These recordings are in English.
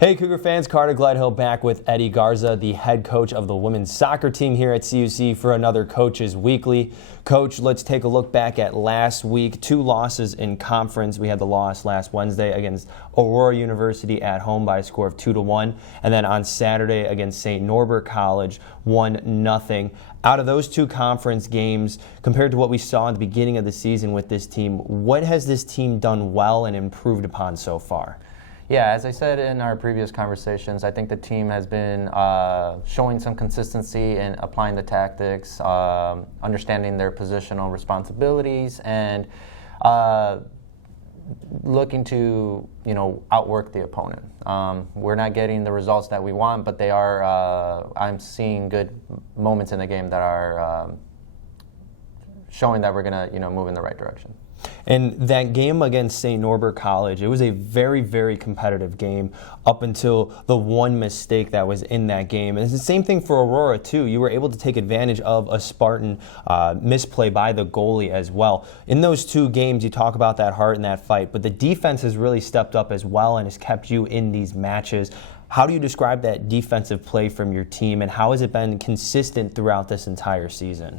Hey Cougar fans, Carter Gledhill back with Eddie Garza, the head coach of the women's soccer team here at CUC for another Coaches Weekly. Coach, let's take a look back at last week. 2 losses in conference. We had the loss last Wednesday against Aurora University at home by a score of 2-1. And then on Saturday against St. Norbert College, 1-0. Out of those 2 conference games, compared to what we saw at the beginning of the season with this team, what has this team done well and improved upon so far? Yeah, as I said in our previous conversations, I think the team has been showing some consistency in applying the tactics, understanding their positional responsibilities, and looking to, outwork the opponent. We're not getting the results that we want, but they are. I'm seeing good moments in the game that are showing that we're going to, move in the right direction. And that game against St. Norbert College, it was a very, very competitive game up until the one mistake that was in that game. And it's the same thing for Aurora, too. You were able to take advantage of a Spartan misplay by the goalie as well. In those 2 games, you talk about that heart and that fight, but the defense has really stepped up as well and has kept you in these matches. How do you describe that defensive play from your team, and how has it been consistent throughout this entire season?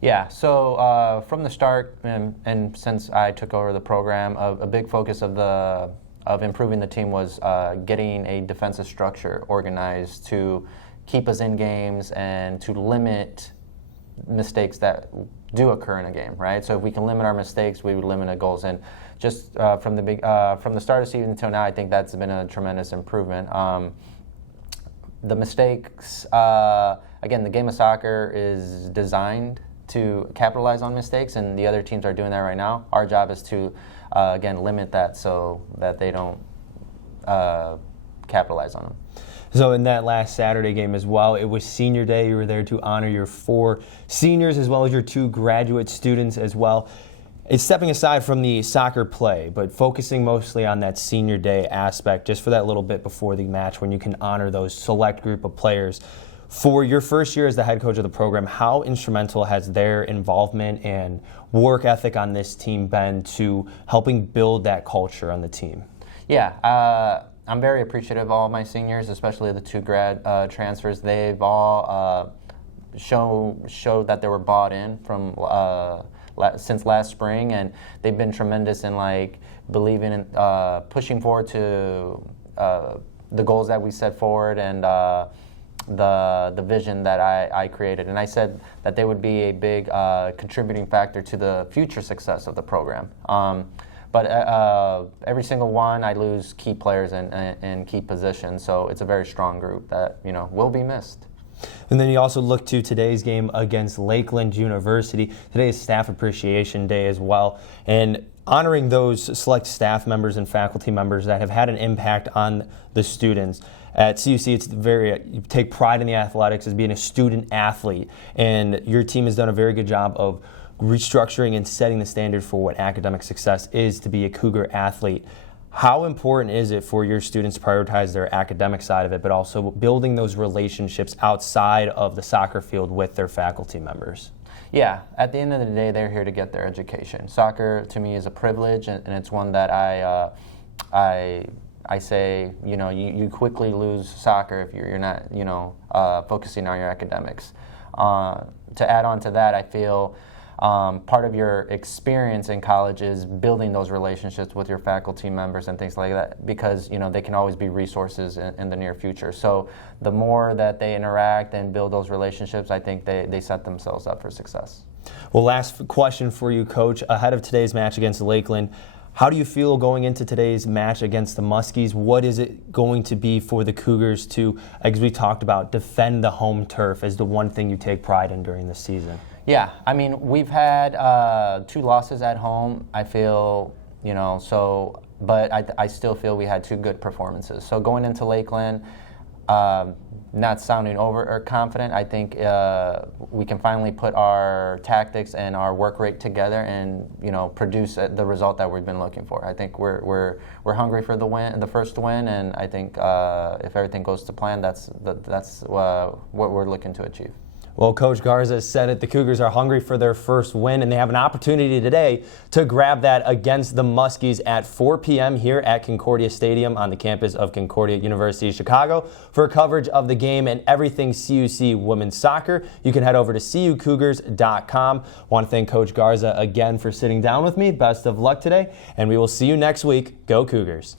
Yeah, so from the start, and since I took over the program, a big focus of improving the team was getting a defensive structure organized to keep us in games and to limit mistakes that do occur in a game, right? So if we can limit our mistakes, we would limit the goals. And just from the start of the season until now, I think that's been a tremendous improvement. The mistakes, again, the game of soccer is designed to capitalize on mistakes, and the other teams are doing that right now. Our job is to, again, limit that so that they don't capitalize on them. So in that last Saturday game as well, it was senior day. You were there to honor your 4 seniors as well as your 2 graduate students as well. It's stepping aside from the soccer play, but focusing mostly on that senior day aspect, just for that little bit before the match when you can honor those select group of players. For your first year as the head coach of the program, how instrumental has their involvement and work ethic on this team been to helping build that culture on the team? Yeah, I'm very appreciative of all my seniors, especially the 2 grad transfers. They've all showed that they were bought in from since last spring, and they've been tremendous in believing in pushing forward to the goals that we set forward and the vision that I created. And I said that they would be a big contributing factor to the future success of the program. But every single one, I lose key players in key positions, so it's a very strong group that will be missed. And then you also look to today's game against Lakeland University. Today is Staff Appreciation Day as well, and honoring those select staff members and faculty members that have had an impact on the students. At CUC, you take pride in the athletics as being a student athlete, and your team has done a very good job of restructuring and setting the standard for what academic success is to be a Cougar athlete. How important is it for your students to prioritize their academic side of it, but also building those relationships outside of the soccer field with their faculty members? Yeah, at the end of the day, they're here to get their education. Soccer, to me, is a privilege, and it's one that I say, you quickly lose soccer if you're not, focusing on your academics. To add on to that, I feel part of your experience in college is building those relationships with your faculty members and things like that, because they can always be resources in the near future. So the more that they interact and build those relationships, I think they set themselves up for success. Well, last question for you, Coach. Ahead of today's match against Lakeland, how do you feel going into today's match against the Muskies? What is it going to be for the Cougars to, as we talked about, defend the home turf as the one thing you take pride in during the season? Yeah, I mean, we've had 2 losses at home. I feel, but I still feel we had 2 good performances. So going into Lakeland, not sounding overconfident, I think we can finally put our tactics and our work rate together and produce the result that we've been looking for. I think we're hungry for the first win, and I think if everything goes to plan, that's what we're looking to achieve. Well, Coach Garza said it. The Cougars are hungry for their first win, and they have an opportunity today to grab that against the Muskies at 4 p.m. here at Concordia Stadium on the campus of Concordia University, Chicago. For coverage of the game and everything CUC women's soccer, you can head over to cucougars.com. Want to thank Coach Garza again for sitting down with me. Best of luck today, and we will see you next week. Go Cougars.